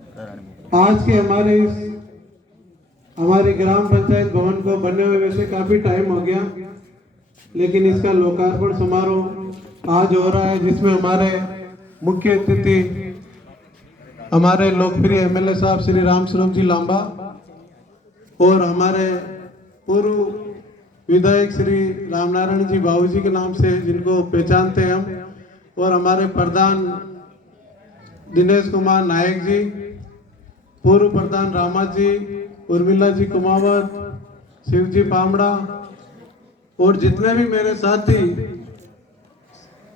आज के हमारे ग्राम पंचायत भवन को बने हुए वैसे काफी टाइम हो गया, लेकिन इसका लोकार्पण समारोह आज हो रहा है, जिसमें हमारे मुख्य अतिथि हमारे लोकप्रिय एमएलए साहब श्री राम स्वरूप जी लांबा और हमारे पूर्व विधायक श्री रामनारायण जी बाबू जी के नाम से जिनको पहचानते हैं हम, और हमारे प्रधान दिनेश कुमार नायक जी, पूर्व प्रधान रामा जी, उर्मिला जी कुमावत, शिव जी पामड़ा और जितने भी मेरे साथी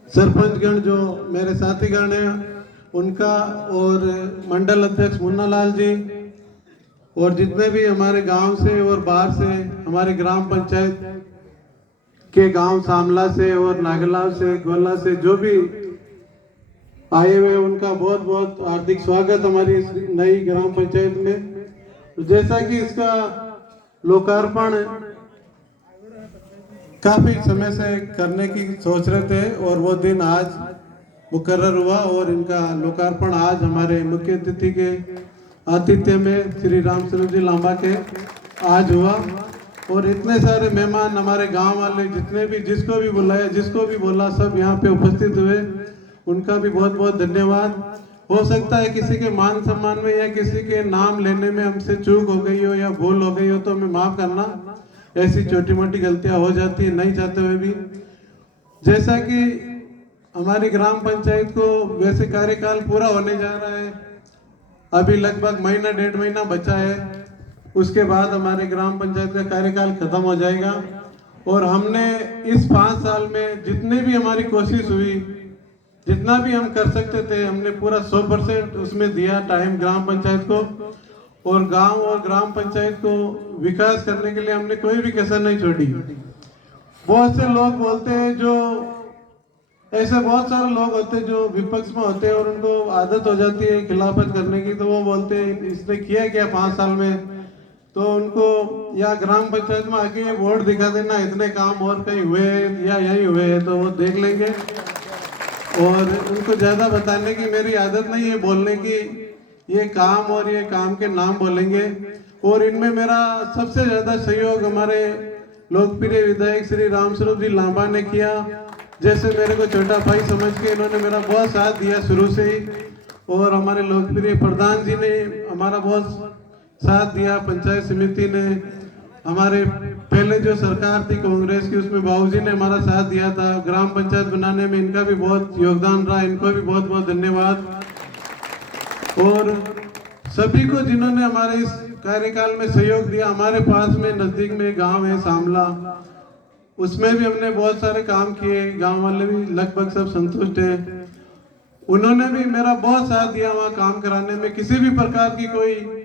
सरपंचगण जो मेरे साथीगण हैं उनका, और मंडल अध्यक्ष मुन्ना लाल जी, और जितने भी हमारे गांव से और बाहर से हमारे ग्राम पंचायत के गांव सामला से और नागलाव से गोला से जो भी आए हुए, उनका बहुत बहुत हार्दिक स्वागत हमारी इस नई ग्राम पंचायत में। तो जैसा कि इसका लोकार्पण काफी समय से करने की सोच रहे थे और वो दिन आज मुकर्रर हुआ, और इनका लोकार्पण आज हमारे मुख्य अतिथि के आतिथ्य में श्री राम स्वरूप जी लांबा के आज हुआ। और इतने सारे मेहमान हमारे गांव वाले जितने भी, जिसको भी बुलाया, जिसको भी बोला, सब यहाँ पे उपस्थित हुए, उनका भी बहुत बहुत धन्यवाद। हो सकता है किसी के मान सम्मान में या किसी के नाम लेने में हमसे चूक हो गई हो या भूल हो गई हो तो हमें माफ करना, ऐसी छोटी मोटी गलतियां हो जाती है नहीं चाहते हुए भी। जैसा कि हमारी ग्राम पंचायत को वैसे कार्यकाल पूरा होने जा रहा है, अभी लगभग महीना डेढ़ महीना बचा है, उसके बाद हमारे ग्राम पंचायत का कार्यकाल खत्म हो जाएगा। और हमने इस 5 साल में जितने भी हमारी कोशिश हुई, जितना भी हम कर सकते थे, हमने पूरा 100% उसमें दिया टाइम ग्राम पंचायत को, और गांव और ग्राम पंचायत को विकास करने के लिए हमने कोई भी कसर नहीं छोड़ी। बहुत से लोग बोलते हैं, जो ऐसे बहुत सारे लोग होते हैं जो विपक्ष में होते हैं और उनको आदत हो जाती है खिलाफत करने की, तो वो बोलते हैं इसने किया क्या 5 साल में, तो उनको या ग्राम पंचायत में आके ये बोर्ड दिखा देना इतने काम और कहीं हुए या यही हुए हैं तो वो देख लेंगे। और उनको ज्यादा बताने की मेरी आदत नहीं है बोलने की, ये काम और ये काम के नाम बोलेंगे। और इनमें मेरा सबसे ज्यादा सहयोग हमारे लोकप्रिय विधायक श्री राम स्वरूप जी लांबा ने किया। जैसे मेरे को छोटा भाई समझ के इन्होंने मेरा बहुत साथ दिया शुरू से ही, और हमारे लोकप्रिय प्रधान जी ने हमारा बहुत साथ दिया, पंचायत समिति ने, हमारे पहले जो सरकार थी कांग्रेस की उसमें बाबूजी ने हमारा साथ दिया था, ग्राम पंचायत बनाने में इनका भी बहुत योगदान रहा, इनको भी बहुत बहुत धन्यवाद। और सभी को जिन्होंने हमारे इस कार्यकाल में सहयोग दिया। हमारे पास में नजदीक में गांव है सामला, उसमें भी हमने बहुत सारे काम किए, गांव वाले भी लगभग सब संतुष्ट है, उन्होंने भी मेरा बहुत साथ दिया वहाँ काम कराने में। किसी भी प्रकार की कोई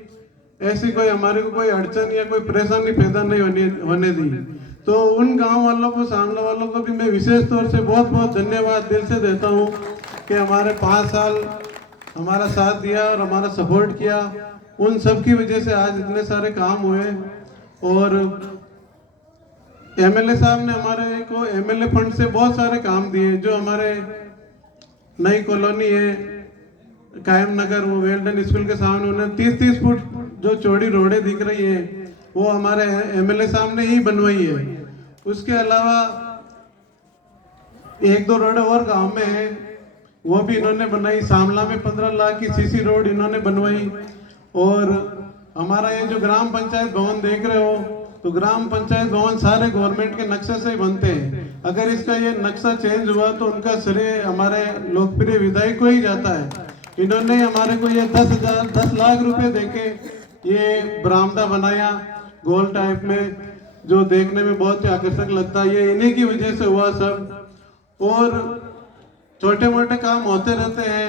ऐसी कोई हमारे को कोई अड़चन या कोई परेशानी पैदा नहीं होने दी। तो उन गांव वालों को, सामने वालों को भी मैं विशेष तौर से बहुत बहुत धन्यवाद दिल से देता हूं कि हमारे 5 साल हमारा साथ दिया और हमारा सपोर्ट किया। उन सब की वजह से आज इतने सारे काम हुए। और एमएलए साहब ने हमारे को एमएलए फंड से बहुत सारे काम दिए, जो हमारे नई कॉलोनी है कायम नगर, वो वेल्डन स्कूल के सामने उन्हें 30-30 फुट जो चौड़ी रोडें दिख रही है वो हमारे एमएलए साहब ने ही बनवाई है। उसके अलावा 1-2 रोडें और गांव में है, वो भी इन्होंने बनाई। सामला में 15 लाख की सीसी रोड इन्होंने बनवाई। और हमारा ये जो ग्राम पंचायत भवन देख रहे हो, तो ग्राम पंचायत भवन सारे गवर्नमेंट के नक्शे से ही बनते हैं। अगर इसका ये नक्शा चेंज हुआ तो उनका श्रेय हमारे लोकप्रिय विधायक को ही जाता है। इन्होंने हमारे को ये 10 लाख रुपए देके ये बरामदा बनाया गोल टाइप में, जो देखने में बहुत ही आकर्षक लगता है। ये इन्हीं की वजह से हुआ सब। और छोटे मोटे काम होते रहते हैं,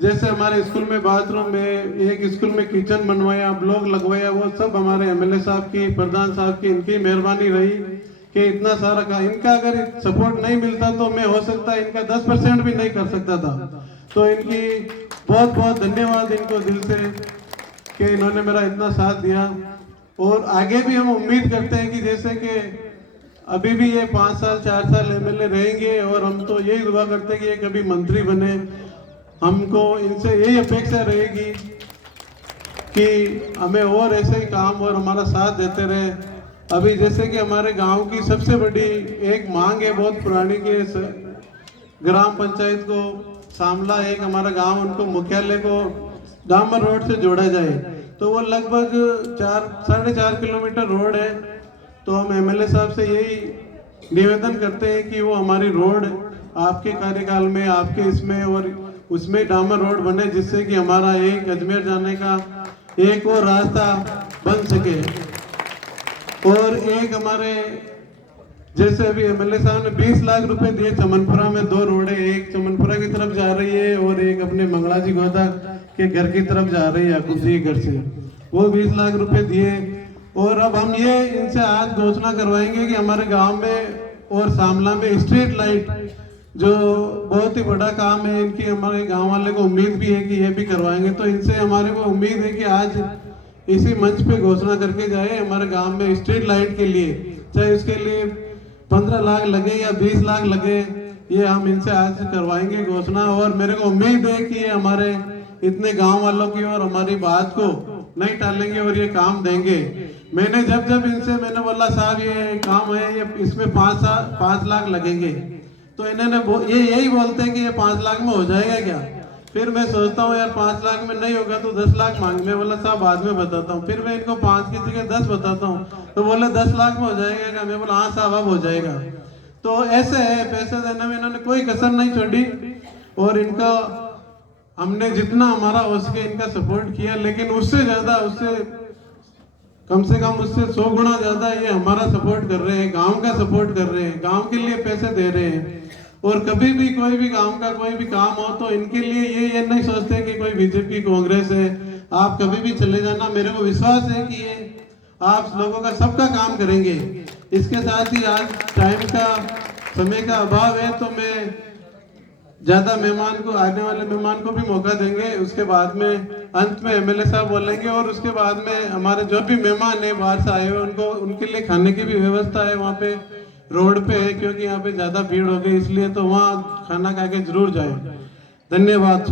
जैसे हमारे स्कूल में बाथरूम में, एक स्कूल में किचन बनवाया, ब्लॉक लगवाया, वो सब हमारे एमएलए साहब की, प्रधान साहब की, इनकी मेहरबानी रही कि इतना सारा काम। इनका अगर सपोर्ट नहीं मिलता तो मैं हो सकता है इनका 10% भी नहीं कर सकता था। तो इनकी बहुत बहुत धन्यवाद इनको दिल से कि इन्होंने मेरा इतना साथ दिया। और आगे भी हम उम्मीद करते हैं कि जैसे कि अभी भी ये 5 साल 4 साल एमएलए रहेंगे, और हम तो यही दुआ करते हैं कि ये कभी मंत्री बने। हमको इनसे यही अपेक्षा रहेगी कि हमें और ऐसे ही काम और हमारा साथ देते रहे। अभी जैसे कि हमारे गांव की सबसे बड़ी एक मांग है, बहुत पुरानी, की ग्राम पंचायत को सामला एक हमारा गांव, उनको मुख्यालय को डामर रोड से जोड़ा जाए। तो वो लगभग 4-4.5 किलोमीटर रोड है। तो हम एमएलए साहब से यही निवेदन करते हैं कि वो हमारी रोड आपके कार्यकाल में, आपके इसमें और उसमें डामर रोड बने, जिससे कि हमारा एक अजमेर जाने का एक और रास्ता बन सके। और एक हमारे जैसे अभी एमएलए साहब ने 20 लाख रुपए दिए, चमनपुरा में 2 रोड है, एक चमनपुरा की तरफ जा रही है और एक अपने मंगला जी गोदा के घर की तरफ जा रही है, याकूब जी के घर से, वो 20 लाख रुपए दिए। और अब हम ये इनसे आज घोषणा करवाएंगे कि हमारे गांव में और सामला में स्ट्रीट लाइट, जो बहुत ही बड़ा काम है इनकी, हमारे गांव वाले को उम्मीद भी है कि ये भी करवाएंगे। तो इनसे हमारे को उम्मीद है कि आज इसी मंच पे घोषणा करके जाए हमारे गांव में स्ट्रीट लाइट के लिए, चाहे उसके लिए 15 लाख लगे या 20 लाख लगे, ये हम इनसे आज करवाएंगे घोषणा। और मेरे को उम्मीद है कि ये हमारे इतने गांव वालों की और हमारी बात को नहीं टालेंगे और ये काम देंगे। मैंने जब इनसे मैंने बोला साहब ये काम है, ये इसमें 5 लाख लगेंगे, तो इन्होंने ये यही बोलते हैं कि ये 5 लाख में हो जाएगा क्या। फिर मैं सोचता हूँ यार 5 लाख में नहीं होगा तो 10 लाख मांग, मैं बोला साहब बाद में बताता हूँ। फिर मैं इनको 5 की जगह 10 बताता हूँ, तो बोले 10 लाख में हो जाएगा क्या। मैं बोला हाँ साहब अब हो जाएगा। तो ऐसे है, पैसे देने में इन्होंने कोई कसर नहीं छोड़ी और इनका हमने जितना हमारा हो सके इनका सपोर्ट किया, लेकिन उससे ज्यादा, उससे कम से कम उससे 100 गुना ज्यादा ये हमारा सपोर्ट कर रहे हैं, गांव का सपोर्ट कर रहे हैं, गांव के लिए पैसे दे रहे हैं। और कभी भी कोई भी गांव का कोई भी काम हो तो इनके लिए ये नहीं सोचते कि कोई बीजेपी कांग्रेस है, आप कभी भी चले जाना, मेरे को विश्वास है कि ये आप लोगों का सबका काम करेंगे। इसके साथ ही आज टाइम का, समय का अभाव है, तो मैं ज्यादा मेहमान को, आने वाले मेहमान को भी मौका देंगे, उसके बाद में अंत में एमएलए साहब बोलेंगे और उसके बाद में हमारे जो भी मेहमान है बाहर से आए हुए उनको, उनके लिए खाने की भी व्यवस्था है वहाँ पे रोड पे है, क्योंकि यहाँ पे ज्यादा भीड़ हो गई इसलिए, तो वहाँ खाना खा के जरूर जाए। धन्यवाद।